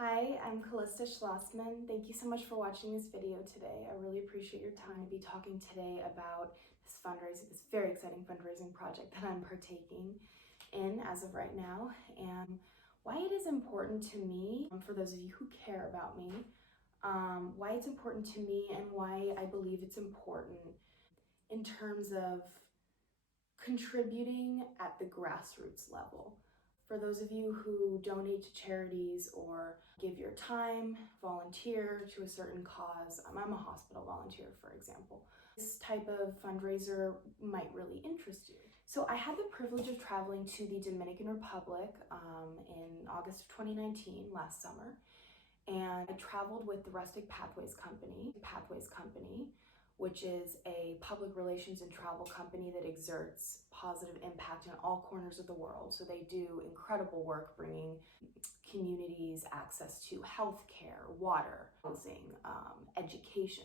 Hi, I'm Calista. Thank you so much for watching this video today. I really appreciate your time to be talking today about this very exciting fundraising project that I'm partaking in as of right now, and why it is important to me, for those of you who care about me, why it's important to me and why I believe it's important in terms of contributing at the grassroots level. For those of you who donate to charities or give your time, volunteer to a certain cause, I'm a hospital volunteer, for example. This type of fundraiser might really interest you. So I had the privilege of traveling to the Dominican Republic in August of 2019, last summer, and I traveled with the Rustic Pathways Company, which is a public relations and travel company that exerts positive impact in all corners of the world. So they do incredible work bringing communities access to healthcare, water, housing, education.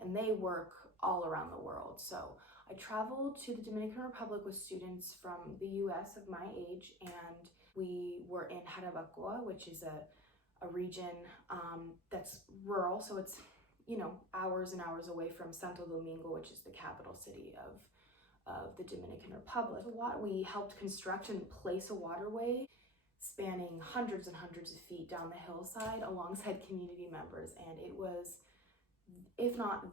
And they work all around the world. So I traveled to the Dominican Republic with students from the US of my age, and we were in Hato, which is a region that's rural, so it's hours and hours away from Santo Domingo, which is the capital city of the Dominican Republic. We helped construct and place a waterway spanning hundreds and hundreds of feet down the hillside alongside community members, and it was, if not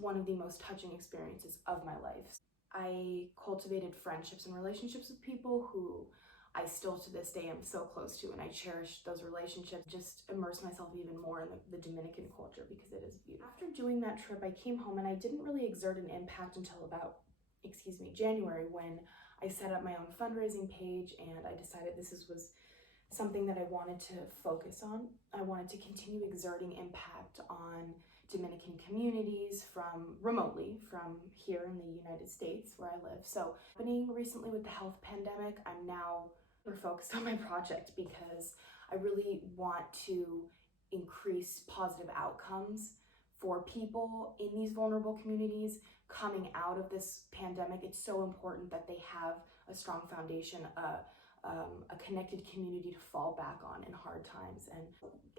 one of the most touching experiences of my life. I cultivated friendships and relationships with people who I still to this day am so close to, and I cherish those relationships, just immerse myself even more in the Dominican culture because it is beautiful. After doing that trip, I came home and I didn't really exert an impact until about, January, when I set up my own fundraising page and I decided this was something that I wanted to focus on. I wanted to continue exerting impact on Dominican communities remotely from here in the United States where I live. So happening recently with the health pandemic, I'm now focused on my project because I really want to increase positive outcomes for people in these vulnerable communities coming out of this pandemic. It's so important that they have a strong foundation, a connected community to fall back on in hard times. And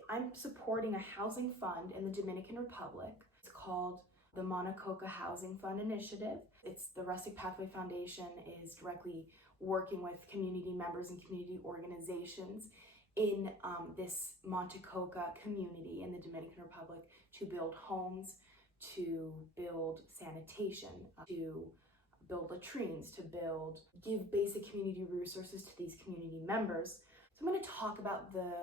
I'm supporting a housing fund in the Dominican Republic. It's called the Monte Coca Housing Fund Initiative. It's the Rustic Pathways Foundation is directly working with community members and community organizations in this Monte Coca community in the Dominican Republic to build homes, to build sanitation, to build latrines, to give basic community resources to these community members. So I'm going to talk about the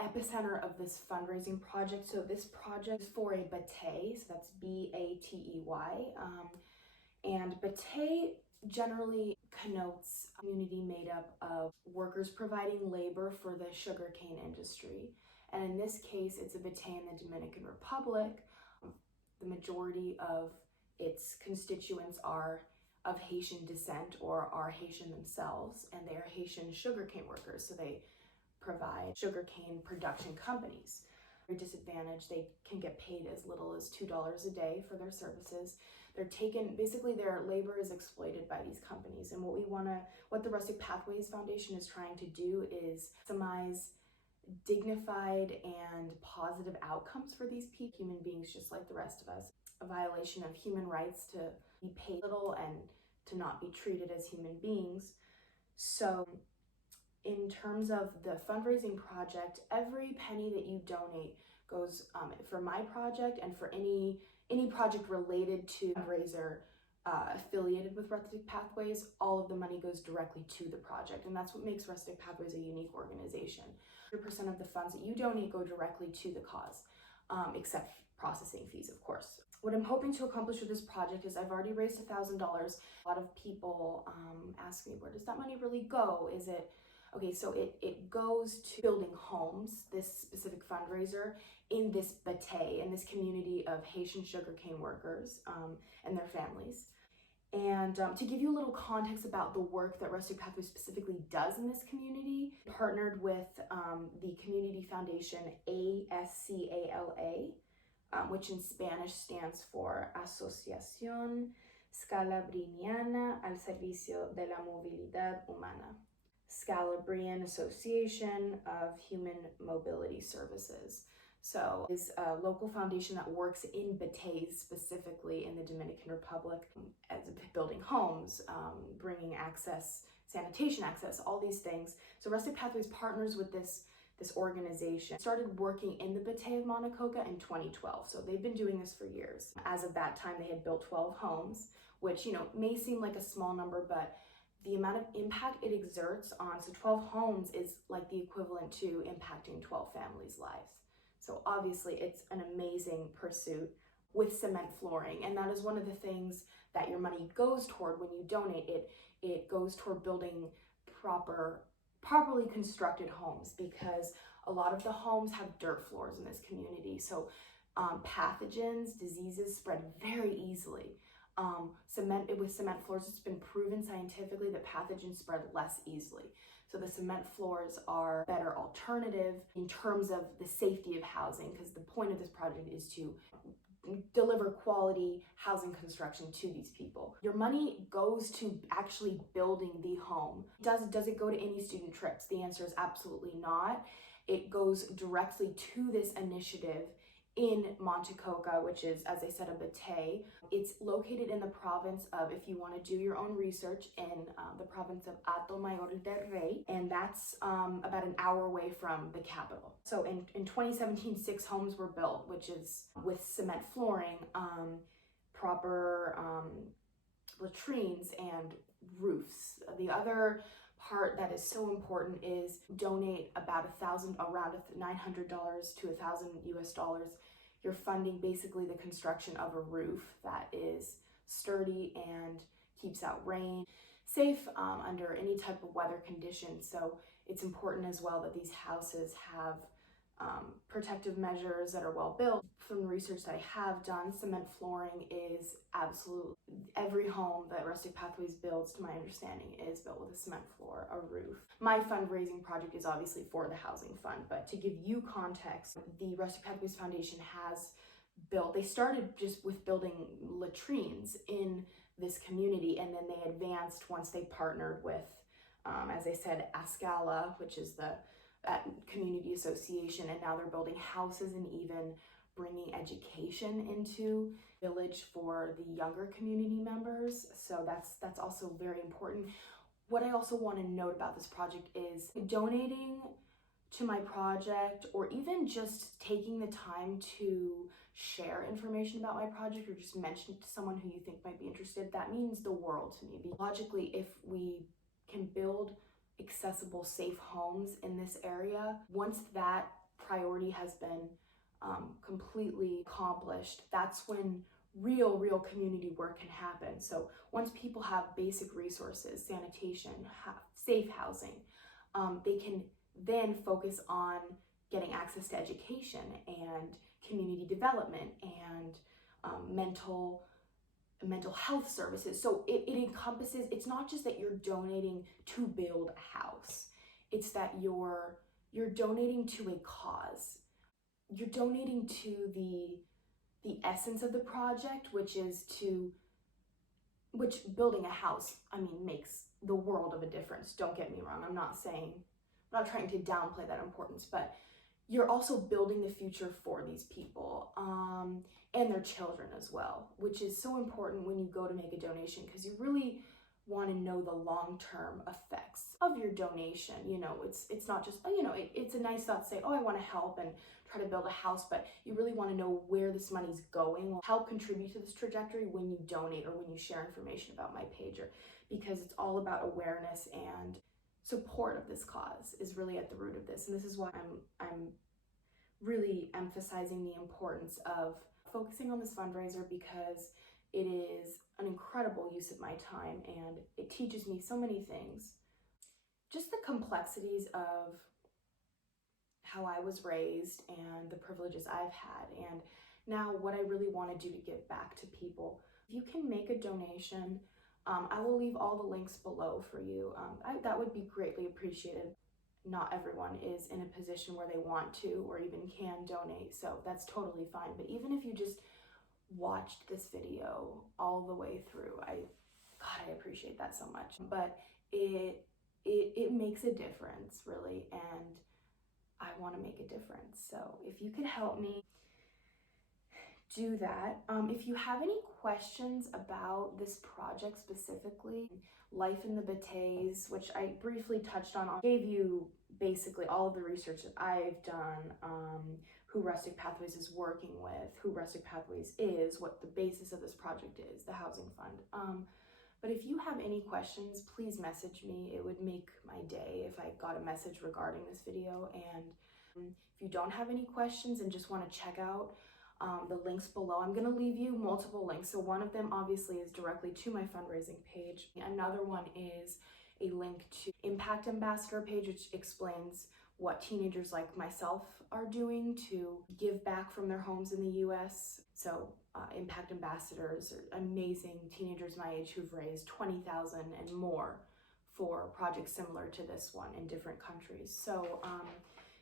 epicenter of this fundraising project. So this project is for a batey, so that's Batey, and batey generally connotes a community made up of workers providing labor for the sugarcane industry. And in this case, it's a batey in the Dominican Republic. The majority of its constituents are of Haitian descent or are Haitian themselves, and they are Haitian sugarcane workers. So they provide sugarcane production companies. They're disadvantaged. They can get paid as little as $2 a day for their services. Basically their labor is exploited by these companies. And what the Rustic Pathways Foundation is trying to do is maximize dignified and positive outcomes for these people, human beings just like the rest of us. A violation of human rights to be paid little and to not be treated as human beings. So in terms of the fundraising project, every penny that you donate goes for my project and for any project related to fundraiser affiliated with Rustic Pathways. All of the money goes directly to the project, and that's what makes Rustic Pathways a unique organization. 100% of the funds that you donate go directly to the cause, except processing fees, of course. What I'm hoping to accomplish with this project is I've already raised $1,000. A lot of people ask me, where does that money really go? So it goes to building homes, this specific fundraiser, in this batey, in this community of Haitian sugarcane workers and their families. And to give you a little context about the work that Rustic Pathways specifically does in this community, partnered with the community foundation ASCALA, which in Spanish stands for Asociación Scalabriniana al servicio de la movilidad humana. Scalabrian Association of Human Mobility Services. So it's a local foundation that works in bateys, specifically in the Dominican Republic, as building homes, bringing access, sanitation access, all these things. So Rustic Pathways partners with this organization. Started working in the batey of Monte Coca in 2012. So they've been doing this for years. As of that time, they had built 12 homes, which, may seem like a small number, but the amount of impact it exerts on, so 12 homes is like the equivalent to impacting 12 families' lives. So obviously it's an amazing pursuit with cement flooring. And that is one of the things that your money goes toward when you donate. It goes toward building properly constructed homes, because a lot of the homes have dirt floors in this community. So pathogens, diseases spread very easily. With cement floors, it's been proven scientifically that pathogens spread less easily. So the cement floors are a better alternative in terms of the safety of housing, because the point of this project is to deliver quality housing construction to these people. Your money goes to actually building the home. Does it go to any student trips? The answer is absolutely not. It goes directly to this initiative in Monte Coca, which is, as I said, a batey. It's located in the province of, if you want to do your own research, in the province of Hato Mayor del Rey, and that's about an hour away from the capital. So in 2017, 6 homes were built, which is with cement flooring, proper latrines, and roofs. The other part that is so important is donate about around $900 to $1,000 US. You're funding basically the construction of a roof that is sturdy and keeps out rain, safe under any type of weather conditions. So it's important as well that these houses have protective measures that are well built. From the research that I have done, cement flooring is absolutely, every home that Rustic Pathways builds, to my understanding, is built with a cement floor, a roof. My fundraising project is obviously for the housing fund, but to give you context, the Rustic Pathways Foundation has built, they started just with building latrines in this community, and then they advanced once they partnered with, as I said, ASCALA, which is the community association, and now they're building houses and even bringing education into village for the younger community members. So that's also very important. What I also want to note about this project is donating to my project, or even just taking the time to share information about my project, or just mention it to someone who you think might be interested. That means the world to me. Logically, if we can build accessible, safe homes in this area, once that priority has been completely accomplished, that's when real community work can happen. So once people have basic resources, sanitation, safe housing, they can then focus on getting access to education and community development and mental health services. So it encompasses, it's not just that you're donating to build a house, it's that you're donating to a cause. You're donating to the essence of the project, which building a house, makes the world of a difference. Don't get me wrong. I'm not trying to downplay that importance, but you're also building the future for these people and their children as well, which is so important when you go to make a donation, because you really want to know the long-term effects of your donation. It's not just, it's a nice thought to say, I want to help and try to build a house, but you really want to know where this money's going. Help contribute to this trajectory when you donate or when you share information about my page, because it's all about awareness and support of this cause is really at the root of this. And this is why I'm really emphasizing the importance of focusing on this fundraiser, because it is an incredible use of my time and it teaches me so many things. Just the complexities of how I was raised and the privileges I've had, and now what I really want to do to give back to people. If you can make a donation, I will leave all the links below for you. That would be greatly appreciated. Not everyone is in a position where they want to or even can donate, so that's totally fine. But even if you just watched this video all the way through. I appreciate that so much. But it makes a difference, really, and I want to make a difference. So if you could help me do that. If you have any questions about this project specifically, Life in the Bateys, which I briefly touched on, gave you basically all of the research that I've done, who Rustic Pathways is working with, who Rustic Pathways is, what the basis of this project is, the housing fund. But if you have any questions, please message me. It would make my day if I got a message regarding this video. And if you don't have any questions and just want to check out the links below, I'm going to leave you multiple links. So one of them obviously is directly to my fundraising page. Another one is a link to Impact Ambassador page, which explains what teenagers like myself are doing to give back from their homes in the US. So Impact Ambassadors are amazing teenagers my age who've raised $20,000 and more for projects similar to this one in different countries. So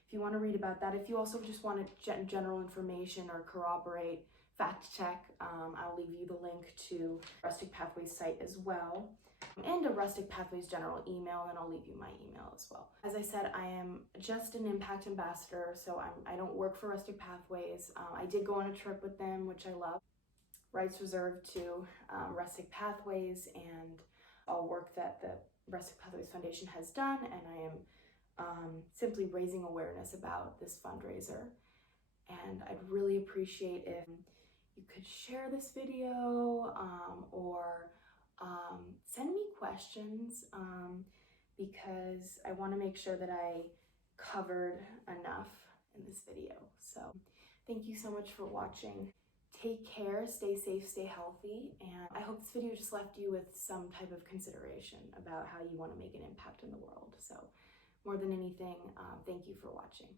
if you want to read about that, if you also just want general information or corroborate, fact check, I'll leave you the link to Rustic Pathways site as well, and a Rustic Pathways general email, and I'll leave you my email as well. As I said, I am just an Impact Ambassador, so I don't work for Rustic Pathways. I did go on a trip with them, which I love. Rights reserved to Rustic Pathways and all work that the Rustic Pathways Foundation has done, and I am simply raising awareness about this fundraiser. And I'd really appreciate if you could share this video or send me questions because I want to make sure that I covered enough in this video. So thank you so much for watching. Take care, stay safe, stay healthy, and I hope this video just left you with some type of consideration about how you want to make an impact in the world. So more than anything, thank you for watching.